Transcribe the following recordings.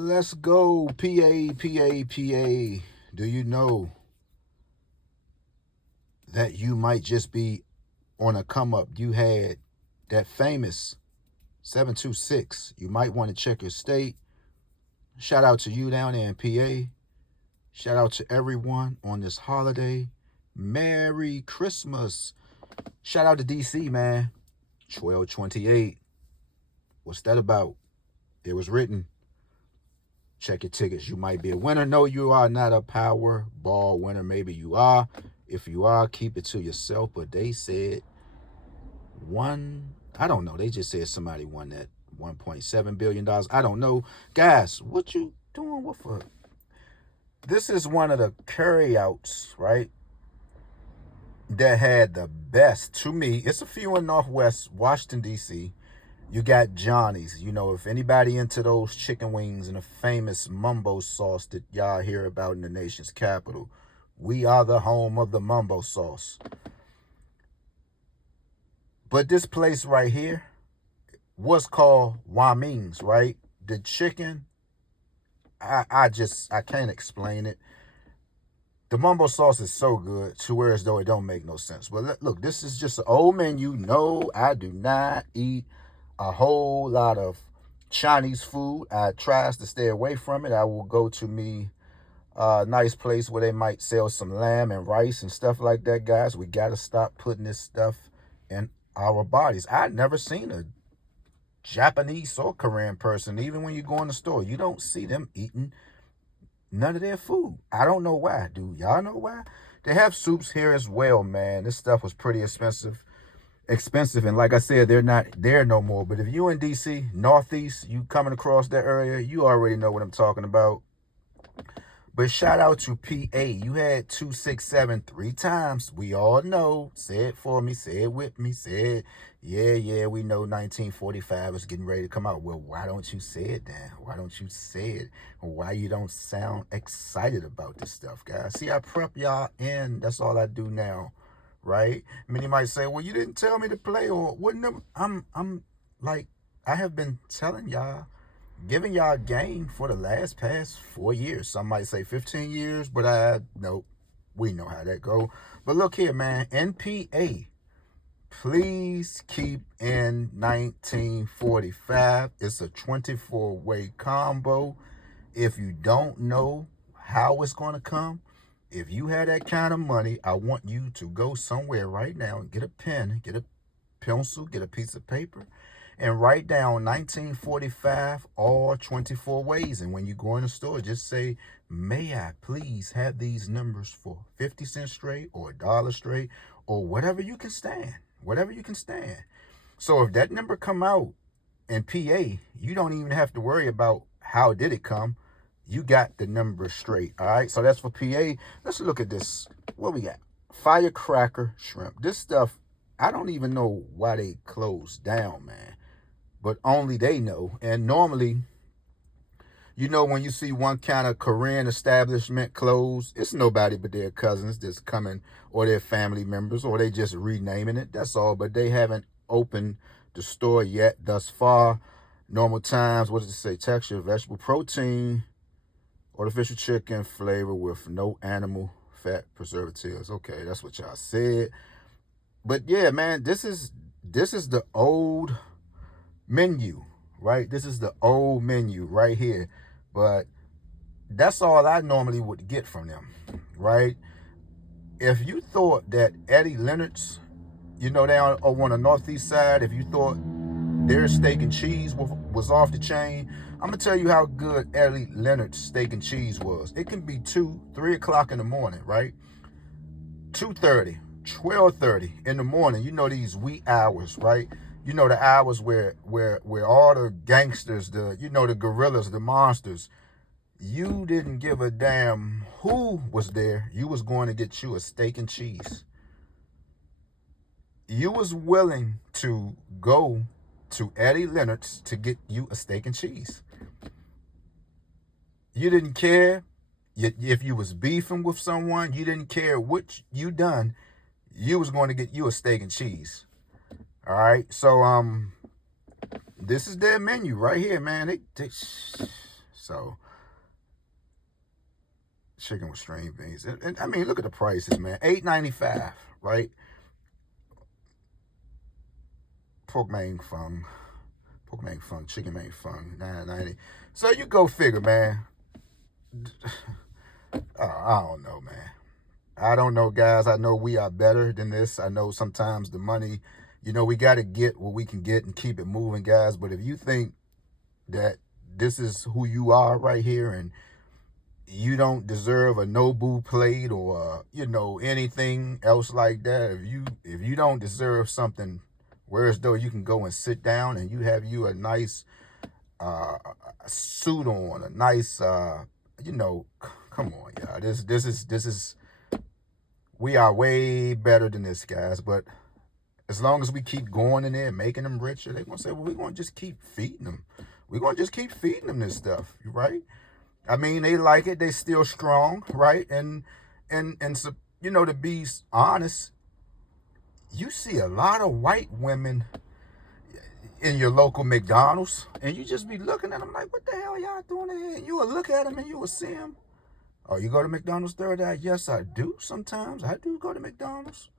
Let's go. PA. Do you know that you might just be on a come up? You had that famous 726. You might want to check your state. Shout out to you down there in PA. Shout out to everyone on this holiday. Merry Christmas. Shout out to DC, man. 1228. What's that about? It was written. Check your tickets. You might be a winner. No, you are not a Powerball winner. Maybe you are. If you are, keep it to yourself. But they said I don't know. They just said somebody won that $1.7 billion. I don't know. Guys, what you doing? What for? This is one of the carryouts, right? That had the best, to me. It's a few in Northwest Washington, D.C. You got Johnny's. You know, if anybody into those chicken wings and the famous mumbo sauce that y'all hear about in the nation's capital, we are the home of the mumbo sauce. But this place right here was called WaH's, right? The chicken, I can't explain it. The mumbo sauce is so good to where as though it don't make no sense. But look, this is just an old menu. No, I do not eat a whole lot of Chinese food. I tries to stay away from it. I will go to me a nice place where they might sell some lamb and rice and stuff like that, guys. We got to stop putting this stuff in our bodies. I've never seen a Japanese or Korean person, even when you go in the store, you don't see them eating none of their food. I don't know why. Do y'all know why? They have soups here as well, man. This stuff was pretty expensive. And like I said, they're not there no more. But if you in DC, Northeast, you coming across that area, you already know what I'm talking about. But shout out to PA. You had 267 3 times. We all know. Say it for me. Say it with me. Say it. Yeah, we know 1945 is getting ready to come out. Well, why don't you say it then? Why don't you say it? Why you don't sound excited about this stuff, guys? See, I prep y'all in. That's all I do now, right? I mean, you might say, well, you didn't tell me to play, or wouldn't I'm like, I have been telling y'all, giving y'all game for the past 4 years. Some might say 15 years, but nope. We know how that go. But look here, man. NPA, please keep in 1945. It's a 24-way combo. If you don't know how it's going to come, if you have that kind of money, I want you to go somewhere right now and get a pen, get a pencil, get a piece of paper, and write down 1945 all 24 ways. And when you go in the store, just say, may I please have these numbers for 50 cents straight or $1 straight or whatever you can stand. Whatever you can stand. So if that number come out in PA, you don't even have to worry about how did it come. You got the number straight. All right. So that's for PA. Let's look at this. What we got? Firecracker shrimp. This stuff, I don't even know why they closed down, man. But only they know. And normally, you know, when you see one kind of Korean establishment close, it's nobody but their cousins that's coming, or their family members, or they just renaming it. That's all. But they haven't opened the store yet thus far. Normal times, what does it say? Texture, vegetable protein, artificial chicken flavor with no animal fat preservatives. Okay, that's what y'all said. But yeah, man, this is the old menu, right? This is the old menu right here. But that's all I normally would get from them, right? If you thought that Eddie Leonard's, you know, down on the northeast side, if you thought their steak and cheese was off the chain, I'm going to tell you how good Eddie Leonard's steak and cheese was. It can be 2, 3 o'clock in the morning, right? 2:30, 12:30 in the morning. You know these wee hours, right? You know the hours where all the gangsters, the gorillas, the monsters, you didn't give a damn who was there. You was going to get you a steak and cheese. You was willing to go to Eddie Leonard's to get you a steak and cheese. You didn't care if you was beefing with someone. You didn't care what you done. You was going to get you a steak and cheese. All right. So this is their menu right here, man. They So chicken with string beans. And I mean, look at the prices, man. $8.95, right? Pork main fung, chicken main fung, $9.90. So you go figure, man. I don't know, man. I don't know, guys. I know we are better than this. I know sometimes the money, we got to get what we can get and keep it moving, guys. But if you think that this is who you are right here and you don't deserve a Nobu plate or, anything else like that, if you don't deserve something, whereas though you can go and sit down and you have you a nice suit on, a nice, come on, y'all. This is, we are way better than this, guys. But as long as we keep going in there and making them richer, they're going to say, well, we're going to just keep feeding them. We're going to just keep feeding them this stuff, right? I mean, they like it. They still strong, right? And so, to be honest, you see a lot of white women in your local McDonald's, and you just be looking at them like, what the hell y'all doing here? And you will look at them and you will see them. Oh, you go to McDonald's third eye? Yes, I do sometimes. I do go to McDonald's.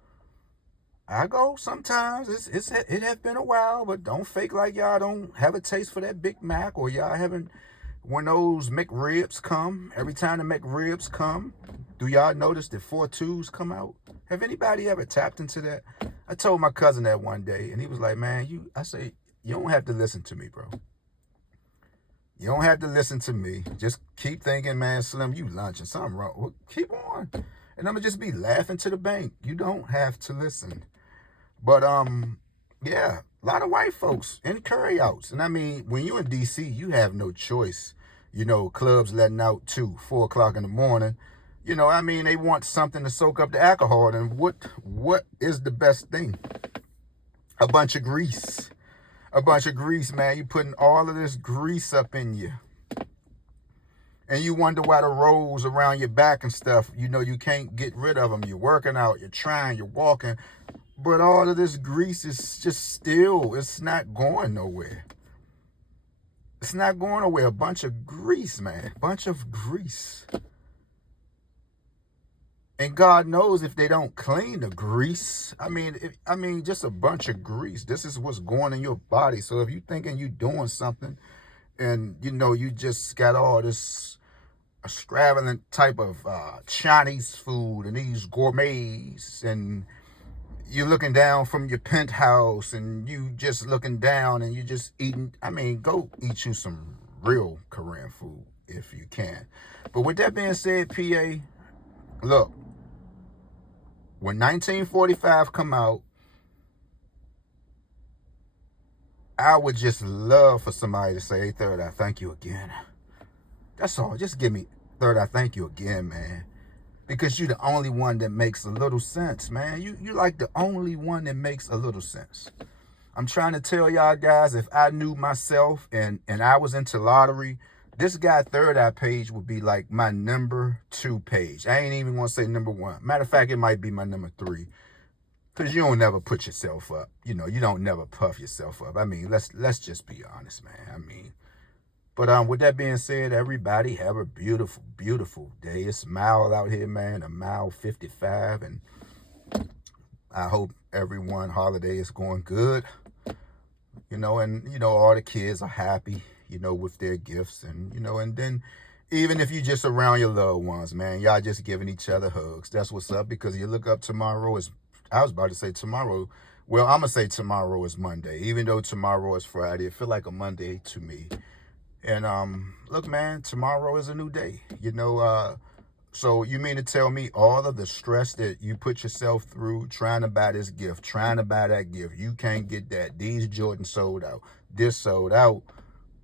I go sometimes. It has been a while, but don't fake like y'all don't have a taste for that Big Mac, or y'all haven't, when those McRibs come, every time the McRibs come, do y'all notice that 4 2s come out? Have anybody ever tapped into that? I told my cousin that one day, and he was like, man, I say, you don't have to listen to me, bro. You don't have to listen to me. Just keep thinking, man, Slim, you lunching. Something wrong. Well, keep on. And I'm going to just be laughing to the bank. You don't have to listen. But, yeah, a lot of white folks in curry outs. And I mean, when you're in D.C., you have no choice. Clubs letting out 2, 4 o'clock in the morning. I mean, they want something to soak up the alcohol. And what is the best thing? A bunch of grease. A bunch of grease, man. You putting all of this grease up in you. And you wonder why the rolls around your back and stuff, you can't get rid of them. You're working out, you're trying, you're walking. But all of this grease is just still, it's not going nowhere. It's not going nowhere. A bunch of grease, man. A bunch of grease. And God knows if they don't clean the grease, I mean, just a bunch of grease. This is what's going in your body. So if you're thinking you're doing something and, you just got all this extravagant type of Chinese food and these gourmets, and you're looking down from your penthouse and you just looking down and you just eating, go eat you some real Korean food if you can. But with that being said, PA, look, when 1945 come out, I would just love for somebody to say, hey, Third Eye, thank you again. That's all. Just give me, Third Eye, thank you again, man. Because you're the only one that makes a little sense, man. You like the only one that makes a little sense. I'm trying to tell y'all guys, if I knew myself and I was into lottery, this guy Third Eye page would be like my number 2 page. I ain't even want to say number 1. Matter of fact, it might be my number 3. Because you don't never put yourself up. You don't never puff yourself up. Let's just be honest, man. But with that being said, everybody have a beautiful, beautiful day. It's mild out here, man. A mild 55. And I hope everyone holiday is going good. And all the kids are happy, with their gifts. And, and then even if you just around your loved ones, man, y'all just giving each other hugs. That's what's up, because you look up tomorrow is, I was about to say tomorrow. Well, I'm going to say tomorrow is Monday. Even though tomorrow is Friday, it feel like a Monday to me. And look, man, tomorrow is a new day. So you mean to tell me all of the stress that you put yourself through trying to buy this gift, trying to buy that gift, you can't get that. These Jordans sold out. This sold out.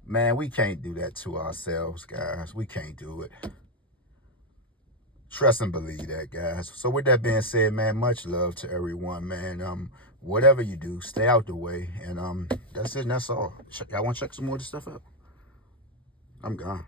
Man, we can't do that to ourselves, guys. We can't do it. Trust and believe that, guys. So with that being said, man, much love to everyone, man. Whatever you do, stay out the way. And that's it, and that's all. Y'all want to check some more of this stuff out? I'm gone.